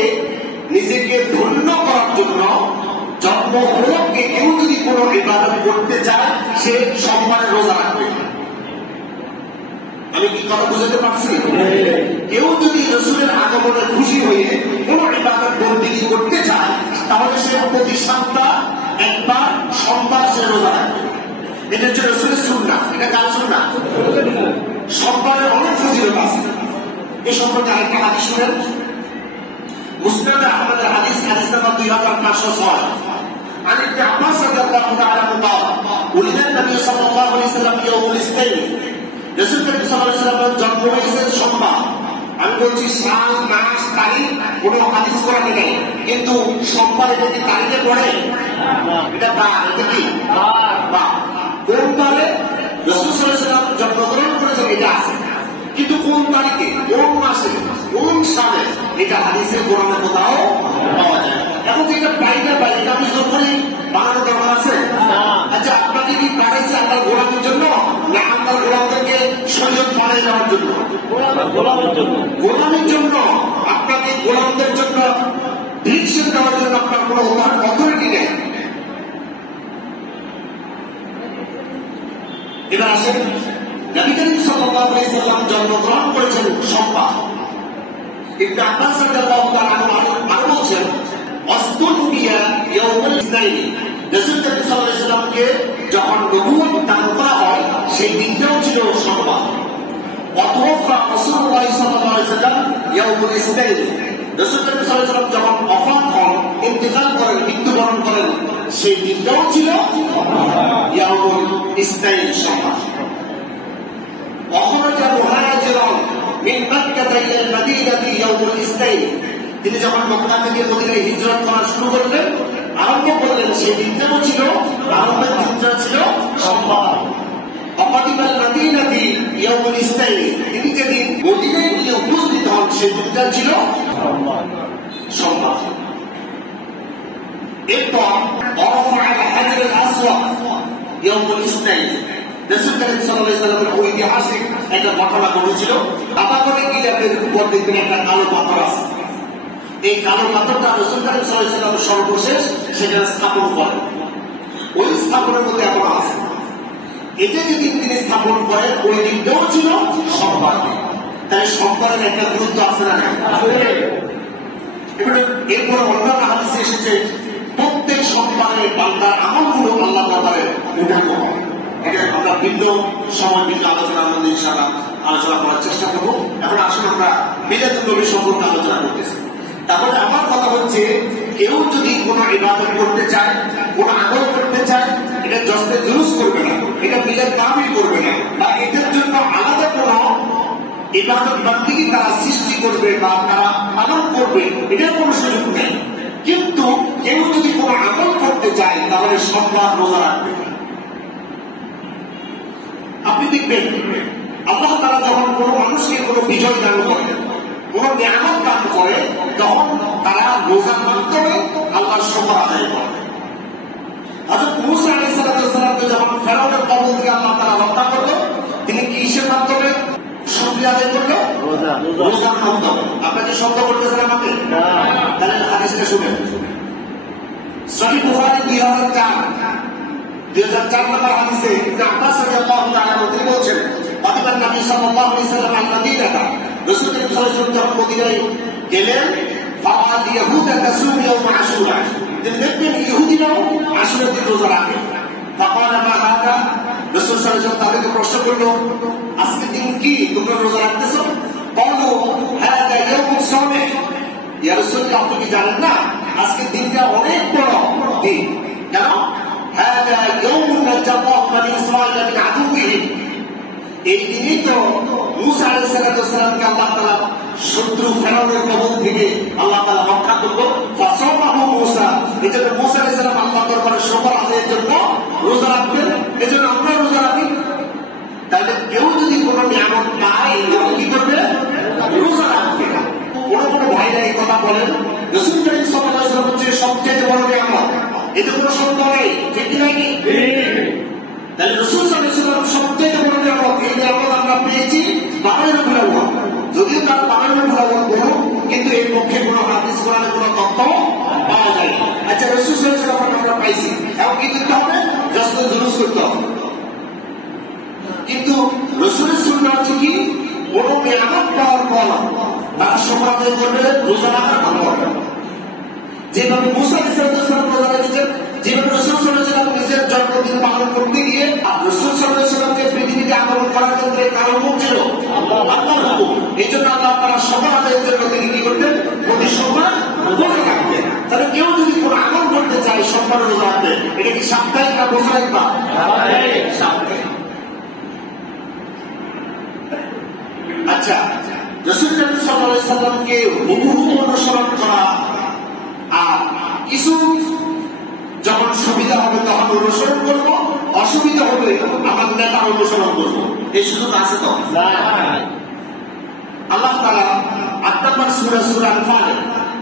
নিজেকে ধন্য করার জন্য জন্ম উপলক্ষে কেউ যদি কোনো ইবাদত করতে চায়, সে সোমবারে রোজা রাখবে। আমি কি কথা বুঝাতে পারছি? কেউ যদি রাসূলের আগমনে খুশি হয়ে কোনো ইবাদত বন্দেগী করতে চায়, তাহলে সে প্রতি সপ্তাহ একবার সোমবার সে রোজা রাখবে। এটা হচ্ছে রাসূলের সুন্নাহ। এটা কার সুন্নাহ? সোমবারের অনেক ফজিলত আছে। এই সম্পর্কে আরেকটা হাদিস শুনেন। মুসনাদ আহমদের হাদিস, হাদিস নাম্বার 2506। عن ابن عباس رضي الله تعالى عنه قال ولد النبي صلى الله عليه وسلم يوم الاثنين, রাসূল করিম সাল্লাল্লাহু আলাইহি ওয়াসাল্লামের জন্ম হয়েছে সোমবার। আমি বলছি সাল মাস তারিখ কোনো হাদিস কোরআনে নেই, কিন্তু সোমবার এটা কি তারিখে পড়ে? এটা বার, এটা কি বার। কোন বারে রাসূল সাল্লাল্লাহু আলাইহি ওয়াসাল্লাম জন্মগ্রহণ করেছেন এটা আছে, কিন্তু কোন তারিখে, কোন মাসে, কোন সালে, এটা হাদিসে কোরআনে কোথাও পাওয়া যায়। এখন যেটা পাইটা পাই, এটা আমি জোর করি বানানো দরকার আছে? আচ্ছা, আপনাকে কি পাঠাইছে আপনার গোলামের জন্য, না আপনার গোলামদেরকে শরীয়ত বানিয়ে দেওয়ার জন্য? গোলামের জন্য। আপনাকে গোলামদের জন্য ডিরেকশন দেওয়ার জন্য আপনার কোনো অথরিটি নেই। এবার আসেন, নবী করিম সাল্লাল্লাহু আলাইহি ওয়াসাল্লাম জন্মগ্রহণ করেছেন সোমবার। ইবনে আব্বাস রাদিয়াল্লাহু তাআলা আনহু বলছেন অসদুবিয়া ইয়াউমুল ইসনাইন, রাসূল করিম সাল্লাল্লাহু আলাইহি ওয়াসাল্লামকে যখন নবুয়ত দান করা হয় সেই দিনটাও ছিল সোমবার। ওয়াতওয়াফা রাসূলুল্লাহ সাল্লাল্লাহু আলাইহি ওয়াসাল্লাম ইয়াউমুল ইসনাইন, রাসূল করিম সাল্লাল্লাহু আলাইহি ওয়াসাল্লাম যখন ওফাত হন, ইন্তেকাল করেন, মৃত্যুবরণ করেন, সেই দিনটাও ছিল ইয়াউমুল ইসনাইন, সোমবার। وخرج مهاجرا من مكة إلى المدينة يوم الاثنين, তিনি যখন মক্কা থেকে মদিনায় হিজরত করা শুরু করলেন, আরম্ভ করলেন, সেই দিনটাও ছিল, আরম্ভের দিনটা ছিল সোমবার। অকাদিমাল মদিনাতি ইয়াউমুল ইসনাইন, তিনি যেদিন মদিনায় গিয়ে উপস্থিত হন সেই দিনটা ছিল সোমবার। এরপর ওয়ারফা আল হাজার আল আসওয়াদ ইয়াউমুল ইসনাইন, রাসূল করিম সাল্লাল্লাহু আলাইহি ওয়াসাল্লামের ঐতিহাসিক একটা ঘটনা ঘটেছিল। আবাকরে গিলাফের উপর দেখবেন একটা কালো পাথর আছে, এই কালো পাথরটা রাসূল করিম সাল্লাল্লাহু আলাইহি ওয়াসাল্লাম সর্বশেষ সেখানে স্থাপন করেন। ওই স্থাপনের মধ্যে এখন আছে, এটা যেদিন তিনি স্থাপন করেন ওই দিনটাও ছিল সোমবার। তাই সোমবারের একটা গুরুত্ব আছে না? এরপর অন্যান্য হাদিসে এসেছে প্রত্যেক সোমবারে বান্দার আমলগুলো আল্লাহ দরবারে উঠানো হয়। এটা আমরা ভিন্ন সময় ভিন্ন আলোচনার মধ্যে ইনশাআল্লাহ আলোচনা করার চেষ্টা করবো। এখন আসুন আমরা মিলাদুন নবী সম্পর্কে আলোচনা করতেছি। তাহলে আমার কথা হচ্ছে, কেউ যদি কোনো ইবাদত করতে চায়, কোনো আমল করতে চায়, এটা জশ্নে জুলুস করবে না, এটা মিলাদ কামিল করবে না, বা এদের জন্য আলাদা কোনো ইবাদত বান্দেগী তারা সৃষ্টি করবে বা তারা পালন করবে, এটার কোনো সুযোগ নেই। কিন্তু কেউ যদি কোনো আমল করতে চায়, তাহলে সোমবার রোজা রাখবে। আপনি দেখবেন আল্লাহ তাআলা যখন কোনো মানুষকে কোনো বিজয় দান করে, কোনো নিয়ামত দান করে, তখন তারা রোজার মাধ্যমে আল্লাহর শুকর আদায় করে। হযরত মূসা আলাইহিস সালামকে যখন ফেরাউনের কবল থেকে আল্লাহ তাআলা রক্ষা করলো, তিনি কিসের মাধ্যমে শুকরিয়া আদায় করলো? রোজার মাধ্যমে। আপনাকে শব্দ করতেছেন আমাকে? তাহলে হাদিসটা শুনেন। সহিহ বুখারী 2004 নম্বর হাদিসে ইবনে আব্বাস রাদিয়াল্লাহু তাআলা তিনি বলেন, আদিবান নবী সাল্লাল্লাহু আলাইহি ওয়াসাল্লাম আল-মদিনাতা, রাসূল সাল্লাল্লাহু আলাইহি ওয়াসাল্লাম যখন মদিনায় গেলেন, ফাআল ইয়াহুদা তাসুম ইয়াউম আশুরা, দেখবেন ইহুদিরাও আশুরার দিন রোজা রাখে। ফাকালা মা হাদা, রাসূল সাল্লাল্লাহু আলাইহি ওয়াসাল্লাম তাদেরকে প্রশ্ন করলো, আজকের দিন কি তোমরা রোজা রাখতেছো? বলো, হাদা ইয়াউম সামিহ, ইয়া রাসূলুল্লাহ আপনি কি জানেন না আজকের দিনটা অনেক বড় দিন? কেন? হাদা ইয়াউম নাজাল্লাহু বানি ইসরাঈল মিন আদুওয়িহিম, এই দিনই তো মূসা আলাইহিস সালামকে আল্লাহ তাআলা শত্রু ফেরাউনের কবল থেকে আল্লাহ তাআলা রক্ষা করলো। ফাসামাহু মূসা, এজন্য মূসা আলাইহিস সালাম আল্লাহর দরবারে সফল আদায়ের জন্য রোজা রাখবেন, এজন্য আমরা রোজা রাখি। তাহলে কেউ যদি কোনো নিয়ামত পায় কি করবে? রোজা রাখবে। কোনো ভাইরা এই কথা বলেন রাসূল করিম সাল্লাল্লাহু আলাইহি ওয়াসাল্লাম হচ্ছে সবচেয়ে বড় নিয়ামত, এতে কোনো সন্দেহ নেই, ঠিক কি নাকি? তাহলে রাসূল সাল্লাল্লাহু আলাইহি ওয়াসাল্লাম সবচেয়ে বড় নিয়ামত, এই নিয়ামত আমরা পেয়েছি 12 রবিউল আউয়াল। যদিও তার 12 রবিউল আউয়াল বড়, কিন্তু এর পক্ষে কোনো হাদিস কোরআনে কোনো তথ্য পাওয়া যায় না। আচ্ছা, রাসূল সাল্লাল্লাহু আলাইহি ওয়াসাল্লাম আমরা পাইছি, এখন কি করতে হবে? জাস্ট জুলুস করতে হবে। কিন্তু রাসূলের সুন্নাহ হচ্ছে কি, কোনো নিয়ামত পাওয়ার পর তার সমাজের জন্য রোজা রাখার কথা। যেভাবে মুসা আলাইহিস সালাম রোজা রেখেছেন, যেভাবে রাসূল সাল্লাল্লাহু আলাইহি ওয়াসাল্লাম নিজের জন্মদিন পালন করতে গিয়ে রাসূল সাল্লাল্লাহু আলাইহি ওয়াসাল্লামকে পৃথিবীতে আগমন করার ক্ষেত্রে কারো হুকুম ছিল আল্লাহর হুকুম। এই জন্য আল্লাহ তাআলা সমাজের জন্য তিনি কি করতেন? প্রতি সোমবার রোজা রাখতেন। তাহলে কেউ যদি কোনো আমল করতে চায় সোমবার রোজা রাখতেন, এটা কি সাপ্তাহিক না বছরিক? বা সাপ্তাহিক। আচ্ছা, রাসূল সাল্লাল্লাহু আলাইহি ওয়াসাল্লামকে হুবহু অনুসরণ করা আর কিছু যখন সুবিধা হবে তখন অনুসরণ করব, অসুবিধা হবে আমার নেতা অনুসরণ করব, এই সুযোগ আছে তো? আল্লাহ তাআলা ৮ নম্বর সূরা আনফাল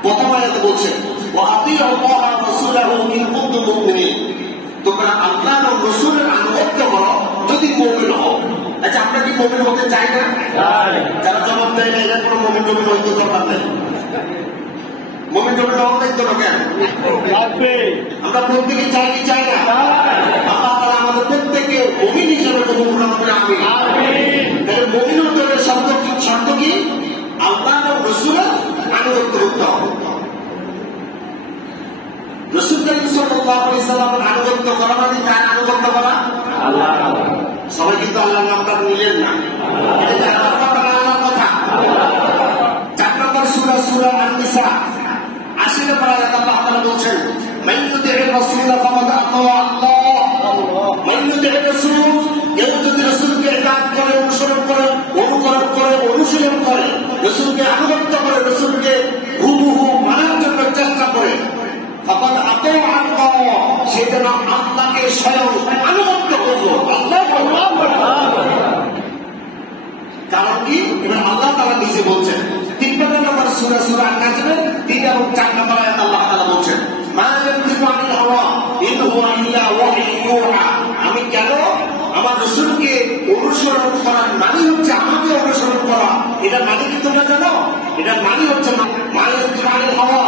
প্রথম আয়াতে বলছেন, ওয়া আতিউ আল্লাহ ওয়া রাসূলাহু ইন কুনতুম মুমিনিন। তোমরা আল্লাহ ও রাসূলের আনুগত্য করো যদি মুমিন হও। আচ্ছা, আমরা কি মুমিন হতে চাই না? যারা জবাব দেয় না এরা কোনো মুমিন হইতে দরকার নেই। মুমিন হওয়ার দায়িত্ব কেন? আমরা প্রত্যেকে চাই কি চাই না? আল্লাহ তাআলা আমাদের প্রত্যেকে মুমিন হিসেবে কবুল করুন, আমিন। তাহলে মুমিন হতে হলে শর্ত কি? আল্লাহ ও রাসূলের আনুগত্য করতে হবে। রাসূল করিম সাল্লাল্লাহু আলাইহি ওয়াসাল্লামের আনুগত্য করা মানে কার আনুগত্য করা? আল্লাহ। সবাই কিন্তু আল্লাহর নামটা নিলেন না, এটা আল্লাহর কথা না, আল্লাহর কথা। ৪ নম্বর সূরা আন-নিসা ৮০ নম্বর আয়াতে আল্লাহ তাআলা বলছেন, মান ইউতি'র রাসূলা ফাকাদ আতা আল্লাহ। মান ইউতি'র রাসূল, কেউ যদি রাসূলকে ইতাআত করে, অনুসরণ করে, অনুকরণ করে, অনুশীলন করে, রাসূলকে আনুগত্য করে, রাসূলকে হুবহু মানার জন্য চেষ্টা করে, ফাকাদ আতা আল্লাহ, সে যেন আল্লাহকে স্বয়ং আনুগত্য করলো। কারণ কি? এবার আল্লাহ তাআলা নিজে বলছেন ৫৩ নম্বর সূরা আন-নাজম ৩ এবং ৪ নম্বর আয়াতে আল্লাহ তাআলা বলছেন, মা ইয়ানতিকু আনিল হাওয়া ইন হুয়া ইল্লা ওয়াহয়ুন ইউহা। আমি কেন আমার রাসূলকে অনুসরণ করার মানে হচ্ছে আমাকে অনুসরণ করা। এটা মানে কি তোমরা জানো? এটা মানে হচ্ছে মা ইয়ানতিকু আনিল হাওয়া,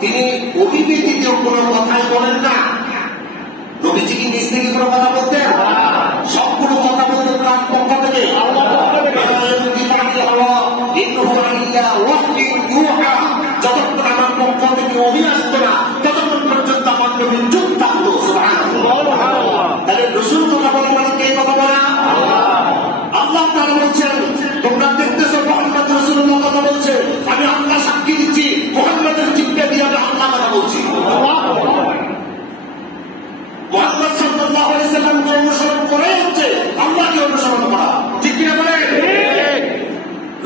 তিনি অভিব্যক্তিতে কোনো কথাই বলেন না। নবীজি কি নিজ থেকে কোনো কথা বলতেন? সবগুলো কথা বলতেন তার পক্ষ থেকে। যতক্ষণ আমার পক্ষ থেকে ওহী আসতো না ততক্ষণ পর্যন্ত আমার নবী চুপ থাকতো। তাহলে রাসূল কথা বলে মানে কে কথা বলে? আল্লাহ তাআলা বলছেন, তোমরা দেখতেছো মুহাম্মদ রাসূলুল্লাহ কথা বলছে, আমি আল্লাহ সাক্ষী দিচ্ছি মুহাম্মদের জিহ্বা দিয়ে আমি আল্লাহ কথা বলছি। মুহাম্মদ সাল্লাল্লাহু আলাইহি ওয়াসাল্লামকে অনুসরণ করে হচ্ছে আল্লাহকে অনুসরণ করা, ঠিক কি না বলেন?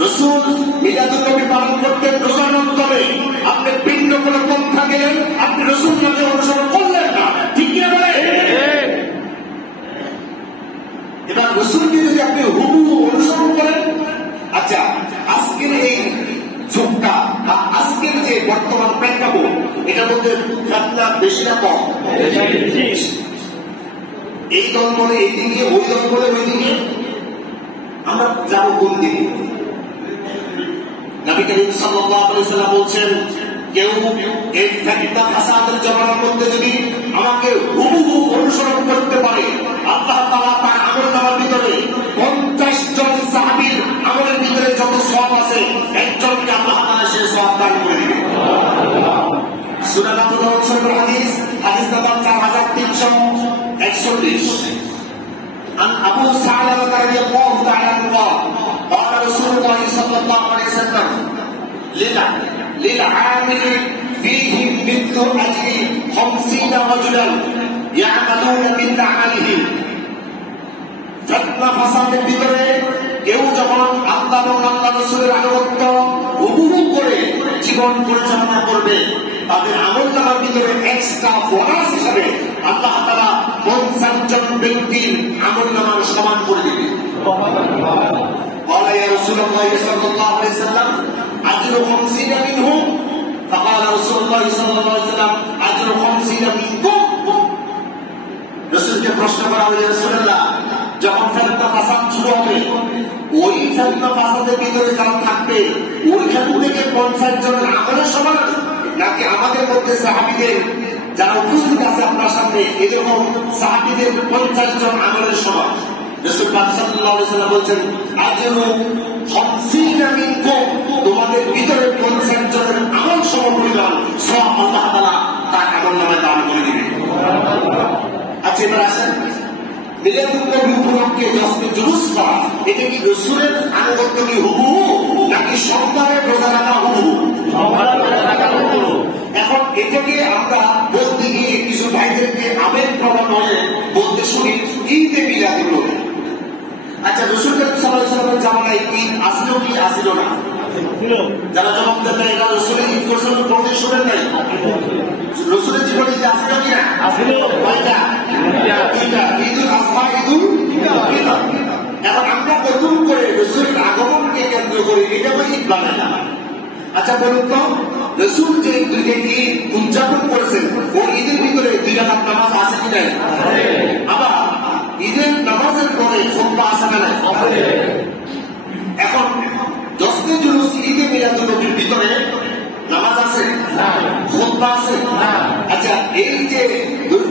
রাসূল মিলাদুন নবী পালন করতেন রোজার মাধ্যমে। আপনি ভিন্ন কোনো পন্থা গেলেন, আপনি রাসূলকে অনুসরণ করলেন না, ঠিক কি না বলেন? এবার রাসূলকে যদি আপনি হুবহু অনুসরণ করেন, আচ্ছা আজকের এই যুগটা বা আজকের যে বর্তমান প্রেক্ষাপট, এটার মধ্যে ফিতনা বেশি না কম? এই দল বলে এইদিকে, ওই দল বলে ওইদিকে, আমরা যাবো কোন দিকে? নবী করিম সাল্লাল্লাহু আলাইহি ওয়াসাল্লাম বলছেন, কেউ এই ফিতনা ফাসাদের জমানার মধ্যে যদি আমাকে হুবহু অনুসরণ করতে পারে, আল্লাহ তাআলা তার আমলনামার ভিতরে 50 জন সাহাবীর আমলের ভিতরে যত সওয়াব আছে, একজনকে আল্লাহ তাআলা সেই সওয়াব দান করে দিবেন। সূরা আবু দাউদ শরীফের হাদিস নাম্বার 4341। عن أبو ثعلبة رضي الله تعالى عنه قال رسول الله صلى الله عليه وسلم للعامل فيهم مثل أجر 50 رجلا يعملون مثل عملهم। ফিতনা ফাসাদের ভিতরে কেউ যখন আল্লাহ এবং আল্লাহ রাসূলের আনুগত্য হুবহু করে জীবন পরিচালনা করবে, তাদের আমলনামার ভিতরে এক্সট্রা বোনাস হিসাবে আল্লাহ তাআলা 50 জন ব্যক্তির আমলনামার সমান করে দিবেন। قال يا رسول الله صلى الله عليه وسلم أجر 50 منهم فقال رسول الله صلى الله عليه وسلم أجر 50 منكم। রাসূলকে প্রশ্ন করা হলো, ইয়া রাসূলুল্লাহ, যখন ফিতনা ফাসাদ শুরু হবে, ওই ফিতনা ফাসাদের ভিতরে যারা থাকবে ওইখান থেকে 50 জনের আমলের সমান, নাকি আমাদের মধ্যে সাহাবীদের যারা উপস্থিত আছে আপনার সামনে এরকম সাহাবীদের 50 জন আমলের সমান? রাসূল পাক সাল্লাল্লাহু আলাইহি ওয়াসাল্লাম বলেন, আজরু 50 মিনকুম, তোমাদের ভিতরে 50 জনের আমল সমপরিমাণ সওয়াব আল্লাহ তাআলা তার আমলনামায় দান করে দিবেন। আচ্ছা, এবার আসেন মিলাদুন নবী উপলক্ষে জশ্নে জুলুস করা, এটা কি রাসূলের আনুগত্য কি হুবহু, নাকি সোমবারের রোজা রাখা হুবহু? এখন এটাকে আমরা বলতে গিয়ে কিছু ভাইদেরকে আবেগ প্রবণ হয়ে বলতে শুনি ঈদে মিলাদুন নবী। আচ্ছা, রাসূল সাল্লাল্লাহু আলাইহি ওয়াসাল্লামের জামানায় ঈদ আসলো কি আসিল না? যারা জবাব দেন না এরা রাসূলের ঈদ করছেন কোনদিন শুনেন নাই? রাসূলের জীবনে ঈদ আসলো কি না? আসলো। কয়টা? দুইটা, ঈদুল আযহা, ঈদুল ফিতর। এখন আমরা নতুন করে রাসূলের আগমনকে কেন্দ্র করে এটা ঈদ বানাই না। আচ্ছা বলুন তো, রাসূল যে দুইটা ঈদ উদযাপন করেছেন ওই ঈদের ভিতরে 2 রাকাত নামাজ আছে কি নাই? আবার ঈদের নামাজের পরে খুতবা আছে না নাই? এখন জশ্নে জুলুস ঈদে মিলাদুন নবীর ভিতরে নামাজ আছে, খুতবা আছে। আচ্ছা, এই যে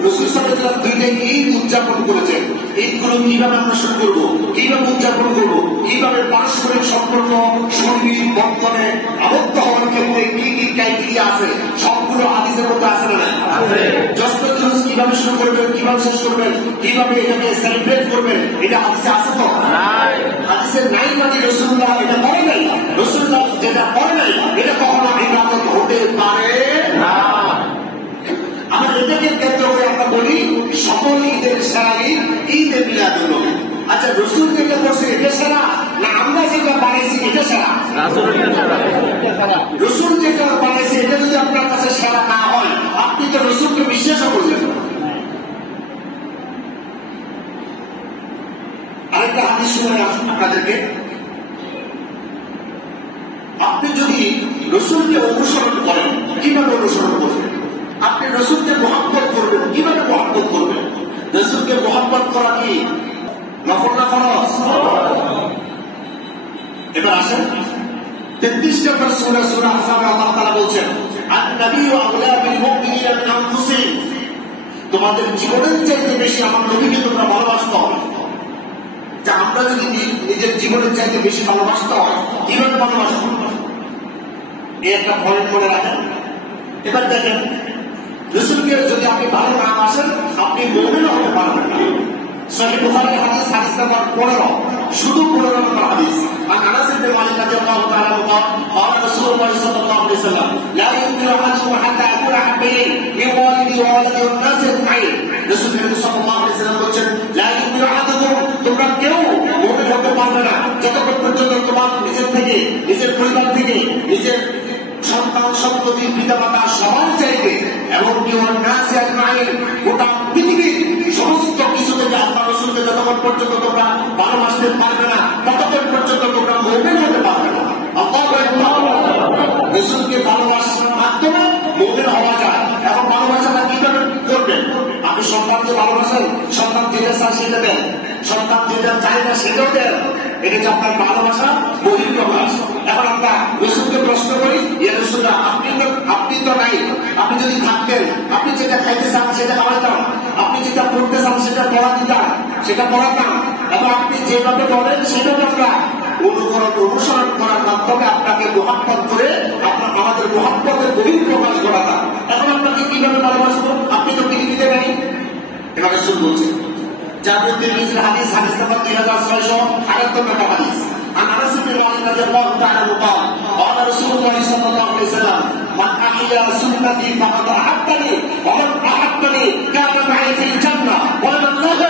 রাসূল সাল্লাল্লাহু আলাইহি ওয়াসাল্লাম দুইটা ঈদ উদযাপন করেছেন, ঈদগুলো কিভাবে আমরা শুরু করবো, কিভাবে উদযাপন করবো, কিভাবে পারস্পরিক সম্পর্ক সঙ্গীত বন্ধনে আবদ্ধ হওয়ার ক্ষেত্রে কি কি ক্রাইটেরিয়া আছে সবগুলো হাদিসের মধ্যে আছে না? জশ্নে জুলুস কিভাবে শুরু করবেন, কিভাবে শেষ করবেন, কিভাবে এটাকে সেলিব্রেট করবেন, এটা হাদিসে আছে তো? হাদিসে নাই মানে রাসূলুল্লাহ এটা বলে নাই। রাসূলুল্লাহ যেটা বলে নাই এটা কখনো ইবাদত হতে পারে না। আমরা এটাকে কেন্দ্র করে আমরা বলি সকল ঈদের সেরা ঈদ ঈদে মিলাদুন নবী। আচ্ছা, রাসূল যেটা করছে এটা সেরা না আমরা যেটা বানাইছি এটা সেরা? রাসূল যেটা বানাইছে এটা যদি আপনার কাছে সেরা না হয় আপনি তো রাসূলকে বিশ্বাসও করলেন। আরেকটা হাদিস শুনে আপনাদেরকে, আপনি যদি রাসূলকে অনুসরণ করেন কিভাবে অনুসরণ করবেন, আপনি রাসূলকে মহব্বত করবেন কিভাবে মহব্বত করবেন? রাসূলকে মহব্বত করা কি নফল না ফরজ? এবার আসেন 33 নম্বর সূরা সূরা আহজাবে আল্লাহ তাআলা বলছেন, আন-নাবিয়্যু আওলা বিল মুমিনিনা মিন আনফুসিহিম, তোমাদের জীবনের চাইতে বেশি আমার নবীকে তোমরা ভালোবাসতে হবে। যা আমরা যদি নিজের জীবনের চাইতে বেশি ভালোবাসতে হয় কিভাবে ভালোবাসবো, এই একটা পয়েন্ট করে রাখেন। এবার দেখেন, রাসূলকে যদি আপনি ভালো না বাসেন আপনি মুমিন হতে পারবেন না। সহিহ বুখারীর হাদিস, হাদিস নাম্বার 15, শুধু 15 নম্বর হাদিস। আর আনাস ইবনে মালিক রাদিয়াল্লাহু তাআলা বলেন, قال رسول الله صلى الله عليه وسلم لا يؤمن احدكم حتى اكون احب اليه من والده وولده والناس اجمعين। রাসূল সাল্লাল্লাহু আলাইহি ওয়াসাল্লাম বলেন, لا يؤمن احدكم, তোমরা কেউ মুমিন হতে পারবে না যতক্ষণ পর্যন্ত তোমার নিজের থেকে, নিজের পরিবার থেকে, নিজের সন্তান সন্ততি পিতামাতা সবার চাইতে এমনকি ওয়ান্নাস আজমাইন গোটা পৃথিবীর সমস্ত কিছু থেকে আল্লাহ রাসূলকে যতক্ষণ পর্যন্ত তোমরা ভালোবাসতে পারবে না ততক্ষণ পর্যন্ত তোমরা মুমিন হতে পারবে না। আল্লাহু আকবার। রাসূলকে ভালোবাসার মাধ্যমে মুমিন হওয়া যায়। এখন ভালোবাসাটা কিভাবে করবেন? আপনি সন্তানকে ভালোবাসেন, সন্তান যেটা চায় সেটা দেন, সন্তান যেটা চায় না সেটাও দেন, এটা হচ্ছে আপনার ভালোবাসা বহিঃপ্রকাশ। এখন আমরা রাসূলকে প্রশ্ন করি, ইয়া রাসূলুল্লাহ আপনি তো নাই, আপনি যদি থাকতেন আপনি যেটা খাইতে চান সেটা খাওয়াইতাম, আপনি যেটা পড়তে চান সেটা পড়া দিতাম, সেটা পড়াতাম, এবং আপনি যেভাবে বলেন সেটাও আমরা অনুসরণ করার মাধ্যমে আপনাকে মহব্বত করে আমাদের মহব্বতের বহিঃপ্রকাশ ঘটাতাম। এখন আপনাকে কিভাবে ভালোবাসবো? আপনি তো পৃথিবীতে নাই। এবার রাসূল বলছেন, জাবির তিরমিজির হাদিস, হাদিস নাম্বার 3678 নম্বর হাদিস। عن انس بن مالك رضي الله تعالى عنه قال قال رسول الله صلى الله عليه وسلم من احيا سنتي فقد احبني ومن احبني كان معي في الجنه ومن نهى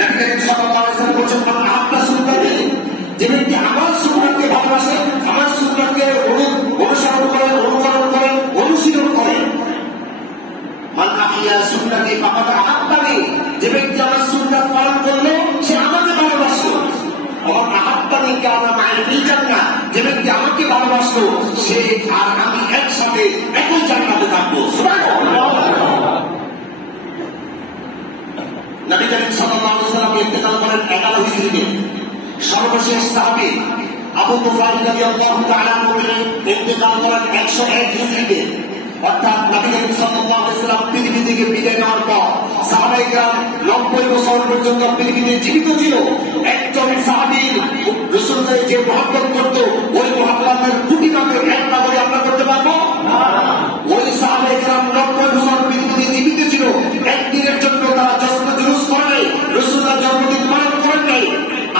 نبي صلى الله عليه وسلم বলেন, من احب سنتي, যে ব্যক্তি আমার সুন্নাতকে ভালোবাসে, আমার সুন্নাতকে অনুসরণ করেন, অনুকরণ করেন, যে ব্যক্তি আমার সুন্নাত পালন করলো সে আমাকে ভালোবাসলো। এবং আহাব্বানি কানা মাই ফিল জান্নাহ, যে ব্যক্তি আমাকে ভালোবাসলো সে আর আমি একসাথে একই জান্নাতে থাকবো। সুবহানাল্লাহ। নবী করিম সাল্লাল্লাহু আলাইহি ওয়াসাল্লাম ইন্তেকাল করেন 11 হিজরিতে। সর্বশেষ সাহাবী আবু তুফাইল রাদিয়াল্লাহু তাআলা আনহু ইন্তেকাল করেন 101 হিজরিতে। অর্থাৎ নবী করিম সাল্লাল্লাহু আলাইহি ওয়াসাল্লাম পৃথিবী থেকে বিদায় নেওয়ার পর সাহাবায়ে কেরাম 90 বছর পর্যন্ত পৃথিবীতে জীবিত ছিল। একজন সাহাবী রাসূলকে যে মহব্বত করত, ওই মহব্বতের কোটি নামের একটা বলে আমরা করতে পারবো না। ওই সাহাবায়ে কেরাম 90 বছর পৃথিবীতে জীবিত ছিল। একদিনের জন্য তারা জশ্ন জুলুস করে নাই, রাসূলুল্লাহর জন্মদিন পালন করেন নাই।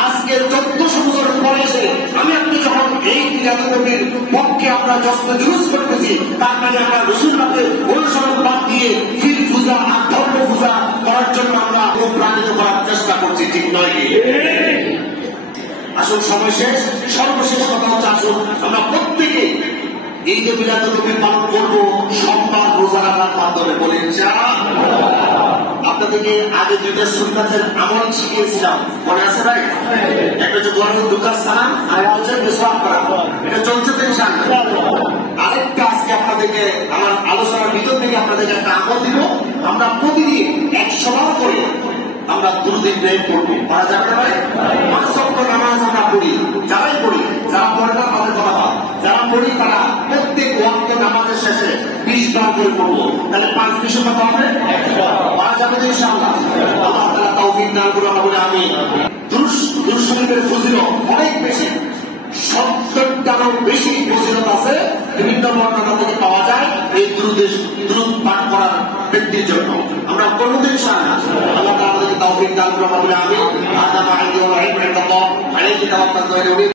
আজকে 1400 বছর পরে এসে আমি আপনি যখন এই মিলাদুন নবীর পক্ষে আমরা জশ্ন জুলুস করতেছি, তার মানে আমরা রাসূলুল্লাহকে অনুসরণ বাদ দিয়ে ফিল পূজা আর ধর্ম পূজা করার জন্য আমরা অনুপ্রাণিত করার চেষ্টা করছি, ঠিক নয় কি? আসুন সময় শেষ, সর্বশেষ কথা হচ্ছে আসুন আমরা প্রত্যেকে এই যে মিলাদুন নবী পালন করবো সোমবার রোজা রাখার মাধ্যমে বলে আপনাদেরকে আগে যেটা সুন্নাতের আমল শিখিয়েছিলাম মনে আছে ভাই? একটা হচ্ছে গরমের দুকার স্নান আর হচ্ছে পেশাব করা, এটা চলছে তো ইনশাআল্লাহ। আরেকটা আজকে আপনাদেরকে আমার আলোচনার ভিতর থেকে আপনাদেরকে একটা আমল দিব। আমরা প্রতিদিন 100 বার করে আমরা দুরূদ ইব্রাহিম পড়বো। পড়া যাবে না ভাই? 5 ওয়াক্ত নামাজ আমরা পড়ি, যারাই পড়ি, যারা পড়ে না তাদের কথা বাদ, যারা পড়ি তারা প্রত্যেক ওয়াক্ত নামাজের শেষে 20 বার করে পড়বো। তাহলে 5 20 কত হবে? 100। পড়া যাবে তো ইনশাআল্লাহ। আল্লাহ তাআলা তৌফিক দান করুন। আমরা আমি দুরূদ শরীফের ফজিলত অনেক বেশি, 70টারও বেশি ফজিলত আছে, বিভিন্ন বর্ণনা থেকে পাওয়া যায় এই দুরূদ পাঠ করার ব্যক্তির জন্য। আমরা করব ইনশাআল্লাহ। আল্লাহ তাআলা আমাদেরকে তৌফিক দান করুন। আমরা আমি আদম আলাইহি ওয়া সাল্লাম আলাইহি তাওয়াক্কাল